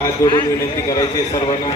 हात जोडून विनंती करायची सर्वांना.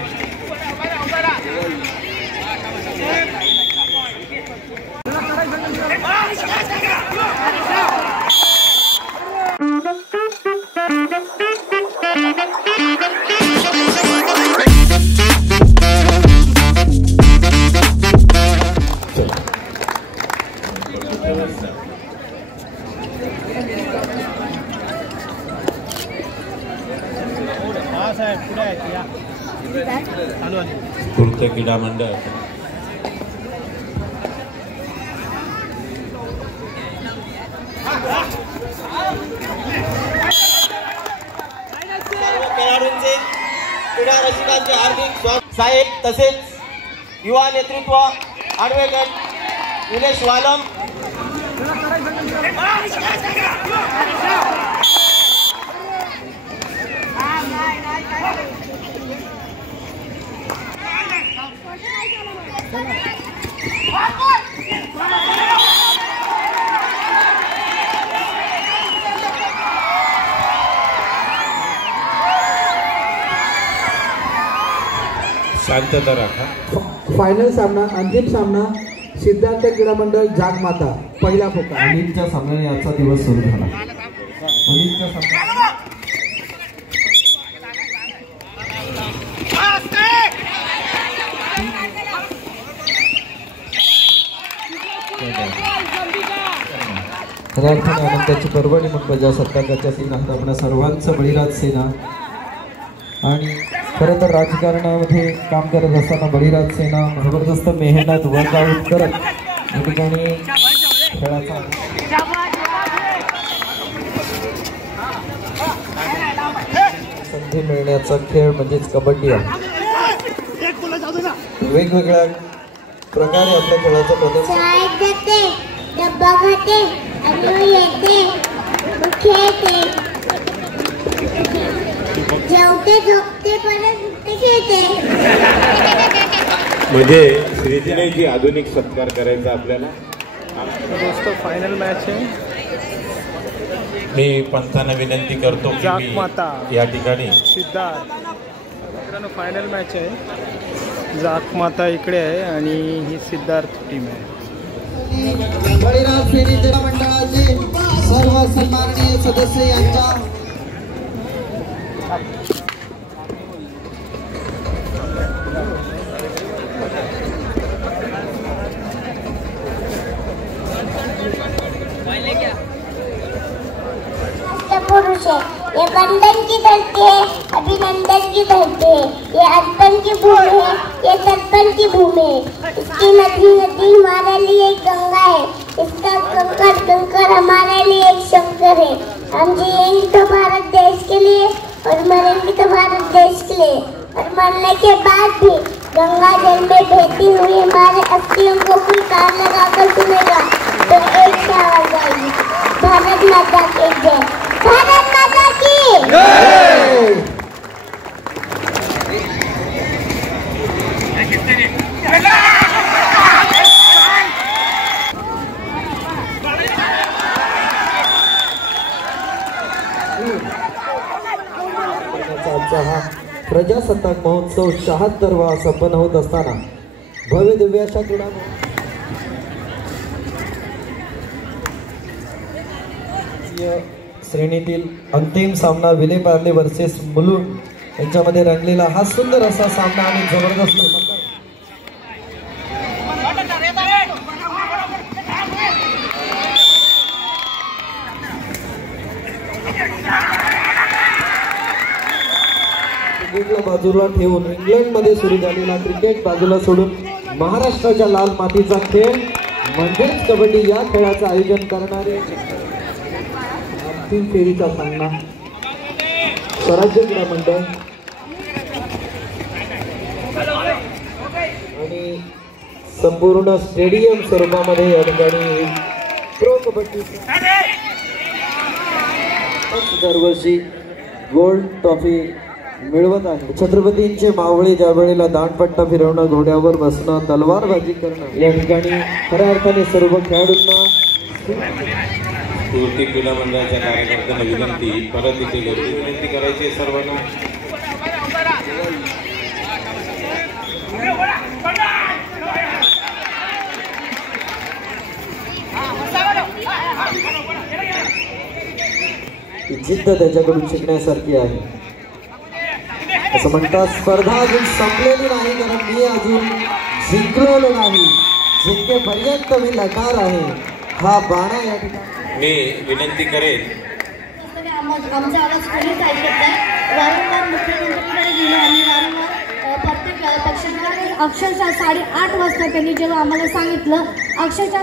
कृत क्रीडा मंडळ खेळाडूंचे क्रीडा रसिकांचे हार्दिक स्वागत. साहेब तसेच युवा नेतृत्व ॲडव्होकेट निलेश वालम शांतता राखा. फायनल सामना, अंतिम सामना सिद्धार्थ क्रीडा मंडळ जागमाता पहिला फोका. अनिलच्या सामन्याने आजचा दिवस सुरू झाला. अनिलच्या सामना खऱ्या अर्थाने आनंदाची पर्वणी मग प्रजासत्ताकाच्या सेना आपल्या सर्वांचं बळीराज सेना. आणि खरं तर राजकारणामध्ये काम करत असताना बळीराज सेना जबरदस्त मेहनत वर्कआउट करत या ठिकाणी खेळाचा संधी मिळण्याचा खेळ म्हणजेच कबड्डी आहे. वेगवेगळ्या प्रकारे आपल्या खेळाचं प्रदर्शन म्हणजे श्रीजीने जी आधुनिक सत्कार करायचा आपल्याला. दोस्तों फायनल मॅच आहे. मी पंथांना विनंती करतो की या ठिकाणी सिद्धार्थ फायनल मॅच आहे. जाकमाता इकडे आहे आणि ही सिद्धार्थ टीम आहे. बळीराज सेना मंडळाचे सर्व सन्माननीय सदस्य यांच्या पुरुष है, ये बंधन की धरती है, अभिनंदन की धरती है, ये अर्पण की भूमि है, ये तर्पण की भूमि है. इसकी नदी नदी हमारे लिए एक गंगा है, इसका कंकर कंकर हमारे लिए एक शंकर है. हम जिएंगे तो भारत देश के लिए और मरेंगे तो भारत देश के लिए. और मरने के बाद भी गंगा जल में बहती हुई हमारे अस्थियों को कोई कान लगाकर सुनेगा तो एक से आवाज आएगी, भारत माता की जय, भारत माता की जय. हा प्रजासत्ताक महोत्सव 76वा संपन्न होत असताना भव्य दिव्य अशा क्रीडा श्रेणीतील अंतिम सामना विलेपार्ले वर्सेस मुलुंड यांच्यामध्ये रंगलेला हा सुंदर असा सामना आणि जबरदस्त बाजूला ठेवून इंग्लंडमध्ये सुरू झालेला क्रिकेट बाजूला सोडून महाराष्ट्राच्या लाल मातीचा खेळ म्हणजेच कबड्डी या खेळाचं आयोजन करणारे अंतिम फेरीचा सामना स्वराज्य क्रीडा मंडळ आणि संपूर्ण स्टेडियम स्वरूपामध्ये या ठिकाणी प्रो कबड्डी दरवर्षी गोल्ड ट्रॉफी मिळवत आहे. छत्रपतींचे मावळे ज्या वेळेला दांडपट्टा फिरवणं, घोड्यावर बसणं, तलवारबाजी करणं या ठिकाणी खऱ्या अर्थाने सर्व खेळाडूंना स्फूर्ती क्रीडा मंडळाच्या कार्यकर्त्यांना विनंती, परत इथे गर्दी विनंती करायची सर्वांना. जिद्द त्याच्याकडून शिकण्यासारखी आहे. असं म्हणतात स्पर्धा अजून संपलेली नाही, कारण मी अजून जिंकलेलो नाही, जिंकेपर्यंत मी लढणार आहे. हा बाणा या ठिकाणी मी विनंती करेन, आमचा आवाज कोणीच ऐकत नाही. वारंवार मुख्यमंत्र्यांकडे गेलो आम्ही, वारंवार प्रत्येक पक्षाकडे अक्षरशः 8:30 वाजता त्यांनी जेव्हा आम्हाला सांगितलं, अक्षरशः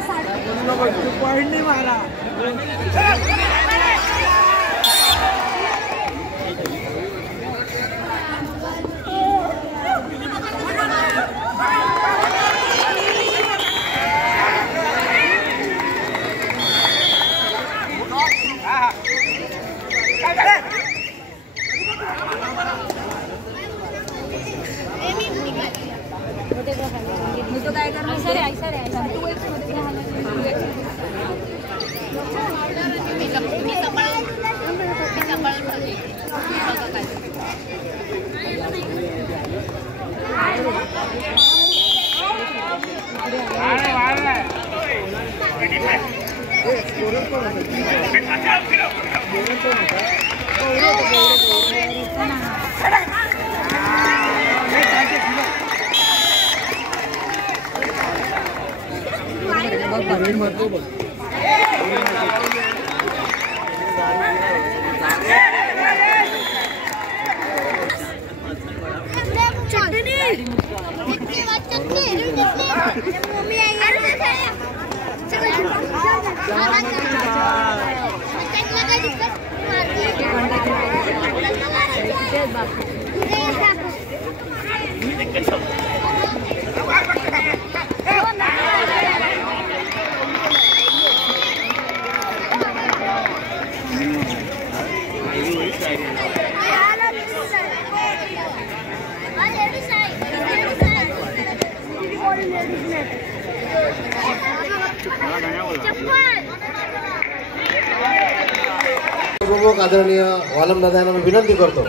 प्रमुख आदरणीय वालम दादा यांना मी विनंती करतो.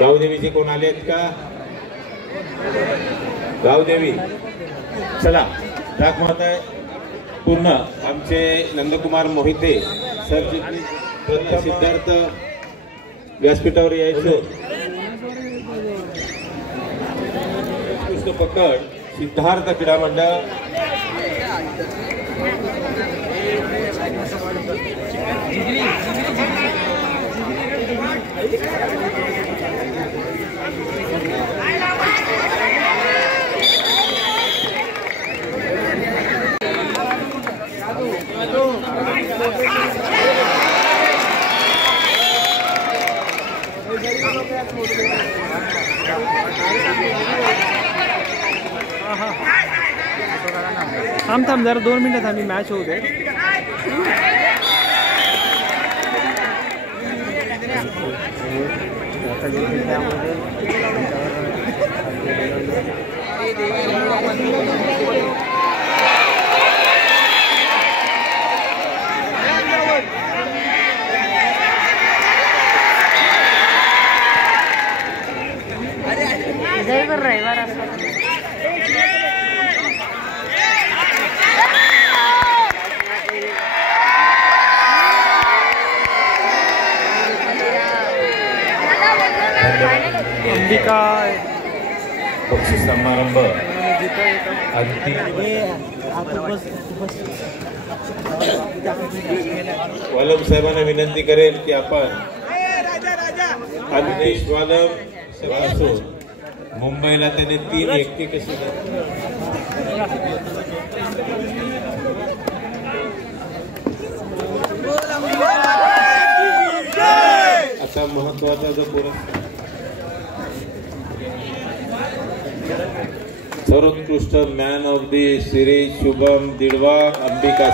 गावदेवीचे कोण आलेत का? गावदेवी चला. राखमाता पूर्ण आमचे नंदकुमार मोहिते सरचिटणीस सिद्धार्थ व्यासपीठावर यायचं. कृष्ण पकड सिद्धार्थ क्रीडा मंडळ. थांब जरा 2 मिनिटं थांबी, मॅच होऊ दे. रविवार अंबिका बक्षीस समारंभ वालम साहेबांना विनंती करेल की आपण अभिनेश वालम असून मुंबईला त्याने 3 एकटे कशी आता महत्वाचा जो पुरस्कार सर्वोत्कृष्ट man of the series Shubham Didwa Ambika.